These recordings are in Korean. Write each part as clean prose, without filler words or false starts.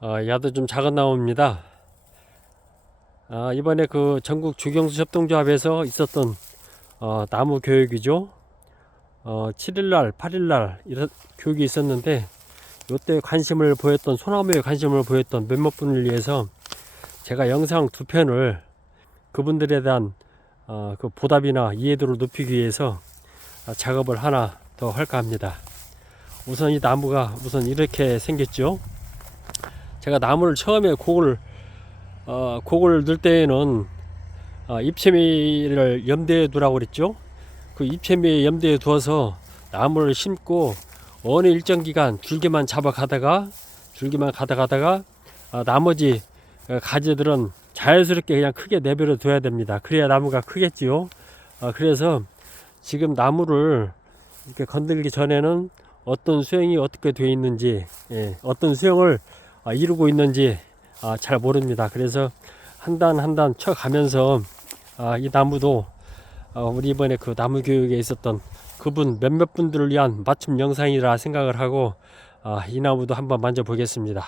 야도 좀 작은 나무입니다. 이번에 그 전국 주경수 협동조합에서 있었던 나무 교육이죠. 7일날, 8일날 이런 교육이 있었는데 이때 관심을 보였던 소나무에 관심을 보였던 몇몇 분을 위해서 제가 영상 두 편을 그분들에 대한 그 보답이나 이해도를 높이기 위해서 작업을 하나 더 할까 합니다. 우선 이 나무가 우선 이렇게 생겼죠. 제가 나무를 처음에 곡을 넣을 때에는 잎채미를 염대에 두라고 그랬죠. 그 잎채미 염대에 두어서 나무를 심고 어느 일정 기간 줄기만 잡아가다가 나머지 가지들은 자연스럽게 그냥 크게 내버려 둬야 됩니다. 그래야 나무가 크겠지요. 그래서 지금 나무를 이렇게 건들기 전에는 어떤 수영이 어떻게 되어 있는지, 어떤 수영을 이루고 있는지 잘 모릅니다. 그래서 한 단 한 단 쳐가면서 이 나무도 우리 이번에 그 나무 교육에 있었던 그분 몇몇 분들을 위한 맞춤 영상이라 생각을 하고 이 나무도 한번 만져보겠습니다.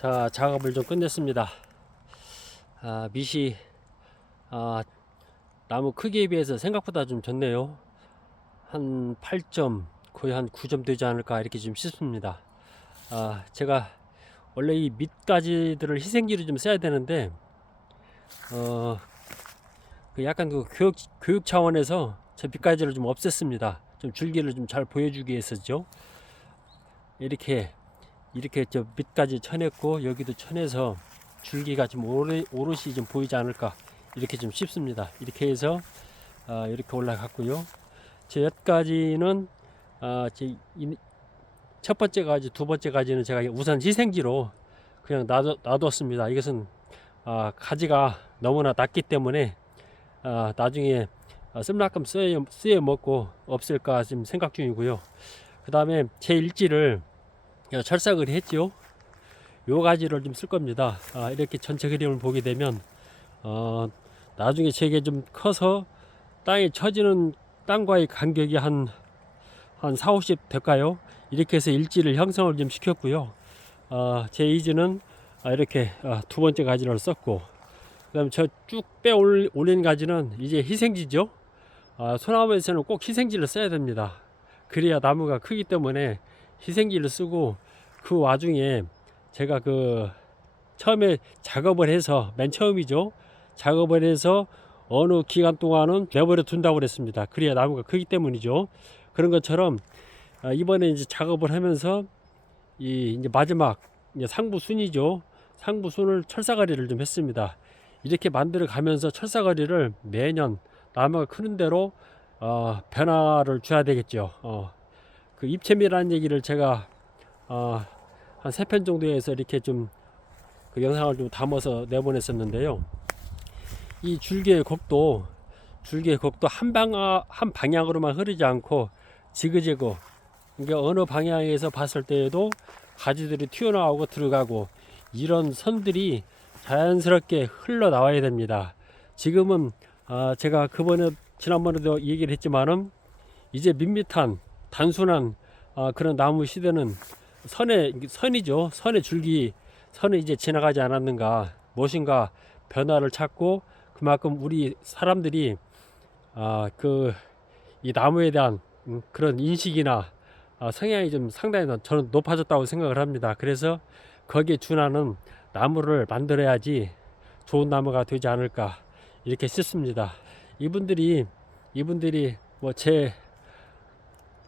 자, 작업을 좀 끝냈습니다. 밑이 나무 크기에 비해서 생각보다 좀 좋네요. 한 8점, 거의 한 9점 되지 않을까 이렇게 좀 싶습니다. 제가 원래 이 밑가지들을 희생지를 좀 써야 되는데 그 약간 그 교육 차원에서 저 밑가지를 좀 없앴습니다. 좀 줄기를 좀 잘 보여주기 위해서죠. 이렇게 저 밑까지 쳐냈고 여기도 쳐내서 줄기가 좀 오롯이 좀 보이지 않을까 이렇게 좀 싶습니다. 이렇게 해서 이렇게 올라갔고요. 제 옆가지는 첫 번째 가지, 두 번째 가지는 제가 우선 희생지로 그냥 놔뒀습니다. 이것은 가지가 너무나 낮기 때문에 나중에 쓸만큼 쓰여 먹고 없을까 지금 생각 중이고요. 그 다음에 제 일지를 철삭을 했죠. 요 가지를 좀 쓸 겁니다. 이렇게 전체 그림을 보게 되면 나중에 제게 좀 커서 땅에 처지는 땅과의 간격이 한 4, 50 될까요? 이렇게 해서 일지를 형성을 좀 시켰고요. 제 이지는 이렇게 두 번째 가지를 썼고, 그 다음에 저 쭉 빼 올린 가지는 이제 희생지죠. 소나무에서는 꼭 희생지를 써야 됩니다. 그래야 나무가 크기 때문에 희생지를 쓰고, 그 와중에 제가 처음에 작업을 해서, 맨 처음이죠. 작업을 해서 어느 기간 동안은 내버려 둔다고 그랬습니다. 그래야 나무가 크기 때문이죠. 그런 것처럼 이번에 이제 작업을 하면서 이제 마지막 이제 상부순이죠. 상부순을 철사거리를 좀 했습니다. 이렇게 만들어 가면서 철사거리를 매년 나무가 크는 대로 변화를 줘야 되겠죠. 그 입체미라는 얘기를 제가 한 3편 정도에서 이렇게 좀 그 영상을 좀 담아서 내보냈었는데요. 이 줄기의 곡도 한 방향으로만 흐르지 않고 지그재그, 그러니까 어느 방향에서 봤을 때에도 가지들이 튀어나오고 들어가고 이런 선들이 자연스럽게 흘러나와야 됩니다. 지금은 제가 지난번에도 얘기를 했지만은 이제 밋밋한 단순한 그런 나무 시대는 선이죠. 선에 이제 지나가지 않았는가, 무엇인가 변화를 찾고 그만큼 우리 사람들이 이 나무에 대한 그런 인식이나 성향이 좀 상당히 저는 높아졌다고 생각을 합니다. 그래서 거기에 준하는 나무를 만들어야지 좋은 나무가 되지 않을까 이렇게 싶습니다. 이분들이 뭐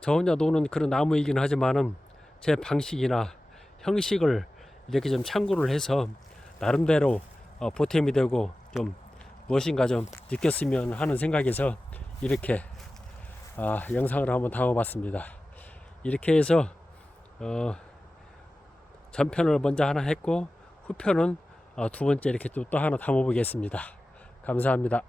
저 혼자 노는 그런 나무이긴 하지만은 제 방식이나 형식을 이렇게 좀 참고를 해서 나름대로 보탬이 되고 좀 무엇인가 좀 느꼈으면 하는 생각에서 이렇게 영상을 한번 담아봤습니다. 이렇게 해서 전편을 먼저 하나 했고 후편은 두 번째 이렇게 또 하나 담아보겠습니다. 감사합니다.